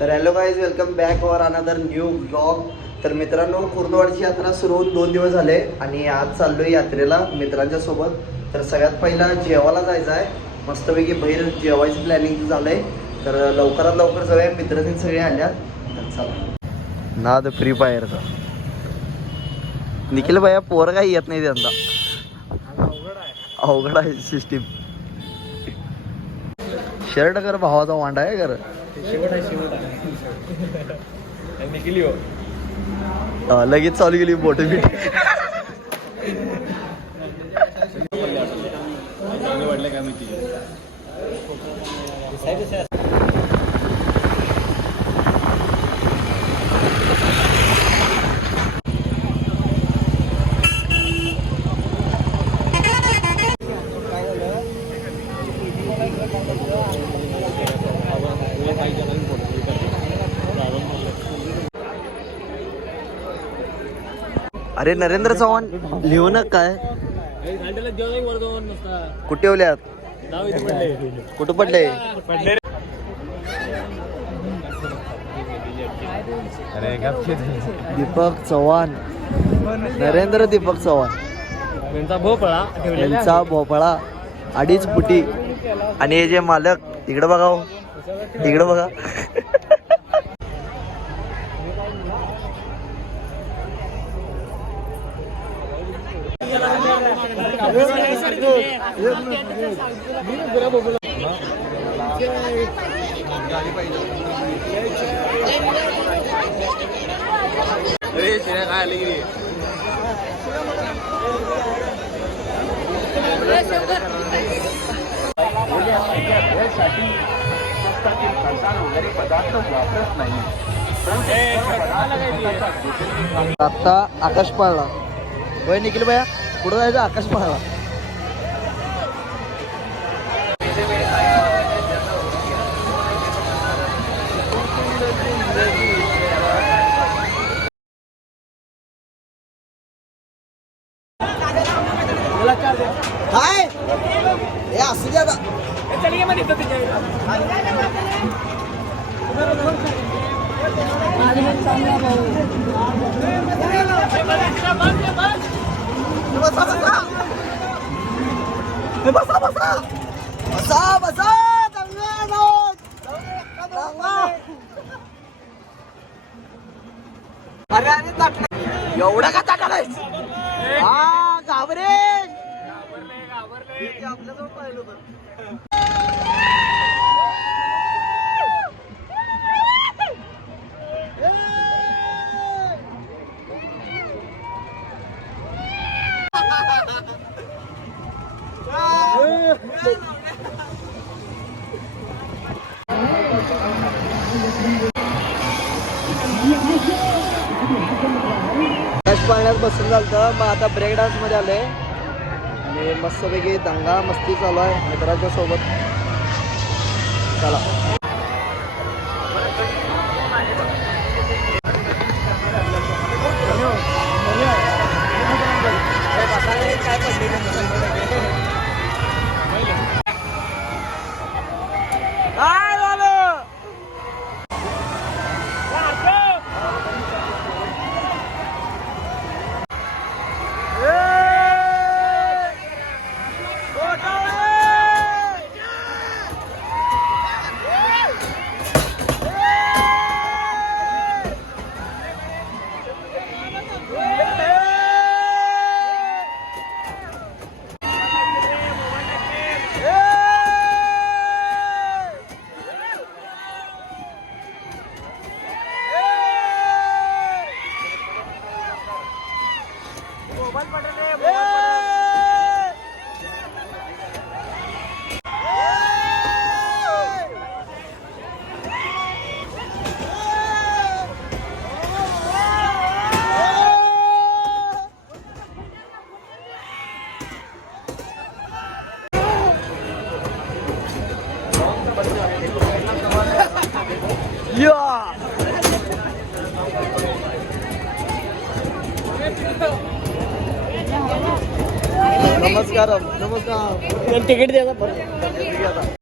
तर hello guys welcome back वर another new blog तर मित्रांनो कुर्दवाडची यात्रा सुरू होऊन दोन दिवस झाले आणि आज चाललोय यात्रेला मित्रांच्या सोबत. तर सगळ्यात पहिला जेवायला जायचं आहे. मस्तपैकी बाहेर जेवायचं प्लॅनिंग झालंय. तर लवकरात लवकर सगळे मित्र ते सगळे आल्यात. तर चला. नाद फ्री फायरचा निखिल भैया पोर काही येत नाही त्यांना. अवघड आहे सिस्टीम शर्ट कर भावाचा वांडा आहे कर शेवट आहे शेवट आहे. निघली हो. लगेच चालू केली बोट बीट वाटलं काय माहिती अरे नरेंद्र चव्हाण लिहू ना काय? कुठे ठेवल्यात कुठं पडले? दीपक चव्हाण नरेंद्र दीपक चव्हाण. त्यांचा भोपळा यांचा भोपळा अडीच फुटी आणि हे जे मालक इकडं बघा हो. इकडं बघा. काय आले की आता आकाश पाळला. वय निखिल भया पुढे जायचं आकाश पाहायला. काय? हे असू द्या आता. बसा बसा बसा बसा बसा बसा अरे अरे ताटलं एवढं का ताटालायस हा घाबरे आपल्याजवळ पाहिलं होतं पाळण्यात बसून झालं मग आता ब्रेक डान्समध्ये आलोय. आणि मस्तपैकी दंगा मस्ती चालू आहे. मित्राच्या सोबत. चला. मोबाईल पडले मोबाईल Yeah! नमस्कार नमस्कार. तिकीट द्यायचा